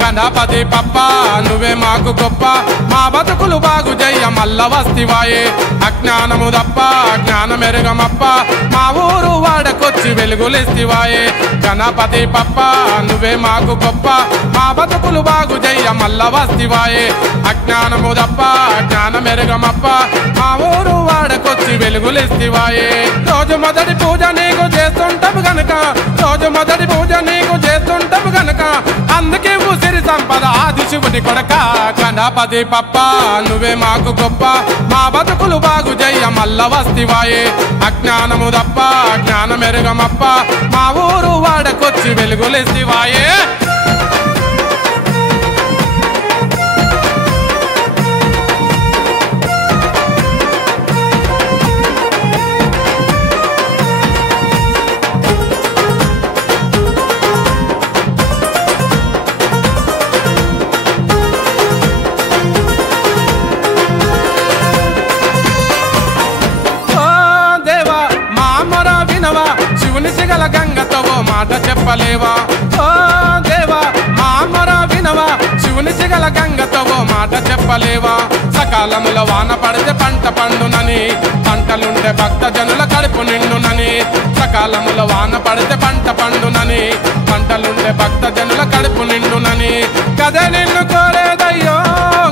గణపతి పప్ప నువ్వే మాకు గొప్ప మా బతుకులు బాగు జయ్య మల్ల వస్తివాయే అజ్ఞానము తప్ప జ్ఞానమెరుగమప్ప మా ఊరు వాడకొచ్చి వెలుగులిస్తివాయే గణపతి పప్ప నువ్వే మాకు గొప్ప మా బతుకులు బాగు జయ్య మల్ల వస్తివాయే అజ్ఞానము తప్ప జ్ఞానమెరుగమప్ప మా ఊరు వాడకొచ్చి వెలుగులిస్తివాయే రోజు మొదటి పూజ నీకు చేస్తుంటాము గనక రోజు మొదటి పూజ నీకు చేస్తుంటాము గనక అందుకే ఉసిరి సంపద ఆది శివుని కొడక గణపతి పప్ప నువ్వే మాకు గొప్ప మా బతుకులు బాగు జయ్య మల్ల వస్తివాయే అజ్ఞానము తప్ప జ్ఞానమెరుగమప్ప మా ఊరు వాడకొచ్చి వెలుగులిస్తివాయే శివుని సిగల గంగతో ఓ మాట చెప్పలేవా ఓ దేవా మా మొర వినవా శివుని సిగల గంగతో ఓ మాట చెప్పలేవా సకాలముల వాన పడితే పంట పండునని పంటలుండే భక్త జనుల కడుపు నిండునని సకాలముల వాన పడితే పంట పండునని పంటలుండే భక్త జనుల కడుపు నిండునని కదే నిన్ను కోరేదయ్యో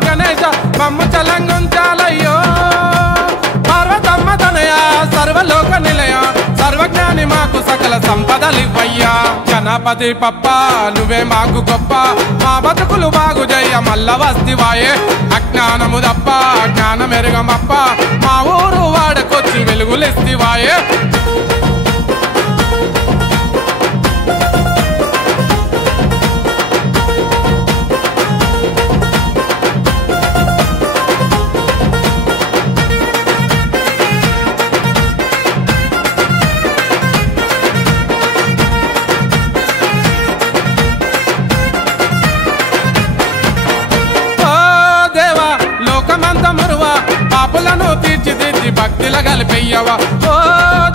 గణేశ మమ్ము చలంగుంచాలయ్యో పార్వతమ్మ తనయ సర్వలోక నిలయ సర్వజ్ఞాని మాకు సకల సంపదలివ్వయ్యా గణపతి పప్ప నువ్వే మాకు గొప్ప మా బతుకులు బాగు జయ్య మల్ల వస్తివాయే అజ్ఞానము తప్ప జ్ఞానమెరుగమప్ప మా ఊరు వాడకొచ్చి వెలుగులిస్తివాయే పాపులను తీర్చిదిద్ది భక్తిల కలిపెయ్యవా ఓ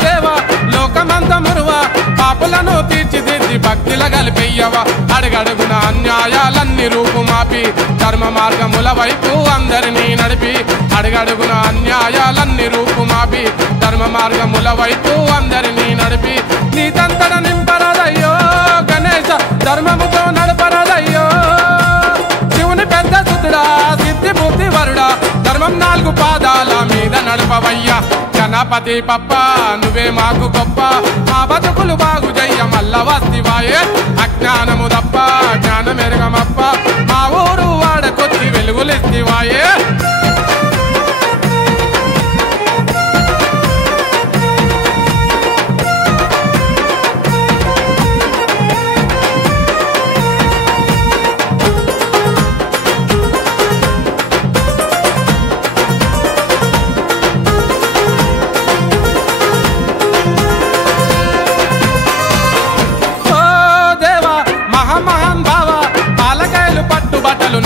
దేవా లోకమంత మురువా పాపులను తీర్చిదిద్ది భక్తిల కలిపెయ్యవా అడుగడుగున అన్యాయాలన్నీ రూపుమాపి ధర్మ మార్గముల వైపు అందరినీ నడిపి అడుగడుగున అన్యాయాలన్నీ రూపుమాపి ధర్మ మార్గముల వైపు అందరినీ నడిపి నీతంతట నింపరాదయ్యో గణేశ ధర్మముతో నడపరాదయ్యో శివుని పెద్ద సుతుడా సిద్ధి బుద్ధి వరుడా ధర్మం నాలుగు పాదాల మీద నడపవయ్యా గణపతి పప్ప నువ్వే మాకు గొప్ప మా బతుకులు బాగు జయ్య మల్ల వస్తివాయే అజ్ఞానము తప్ప జ్ఞానమెరుగమప్ప మా ఊరు వాడకొచ్చి వెలుగులిస్తివాయే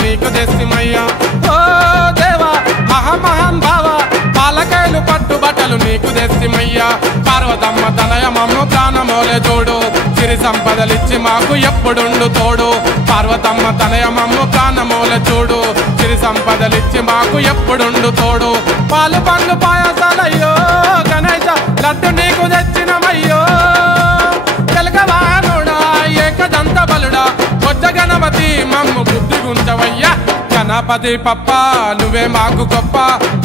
నీకు తెస్తిమయ్యా ఓ దేవా మహామహాన్ భావ పాలకాయలు పట్టుబట్టలు నీకు తెస్తిమయ్యా పార్వతమ్మ తనయ మమ్ము ప్రాణమోలే చూడు సిరి సంపదలిచ్చి మాకు ఎప్పుడుండు తోడు పార్వతమ్మ తనయ మమ్ము ప్రాణమోలే చూడు సిరి సంపదలిచ్చి మాకు ఎప్పుడుండు తోడు పాలు పండ్లు పాయసాలయ్యో గణేశ లడ్డు నీకు తెచ్చినమయ్యో తెలగవానుడా ఏకదంత బలుడా కొత్త గణపతి మమ్ము బుద్ధిగుంచవయ్యా గణపతి పప్ప నువ్వే మాకు గొప్ప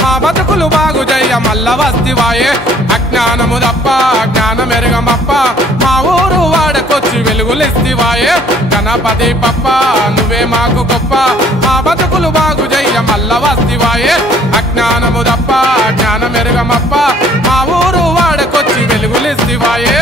మా బతుకులు బాగు జయ్య మల్ల వస్తివాయే అజ్ఞానము తప్ప జ్ఞానమెరుగమప్ప మా ఊరు వాడకొచ్చి వెలుగులిస్తివాయే గణపతి పప్ప నువ్వే మాకు గొప్ప మా బతుకులు బాగు జయ్య మల్ల వస్తివాయే అజ్ఞానము తప్ప జ్ఞానమెరుగమప్ప మా ఊరు వాడకొచ్చి వెలుగులిస్తివాయే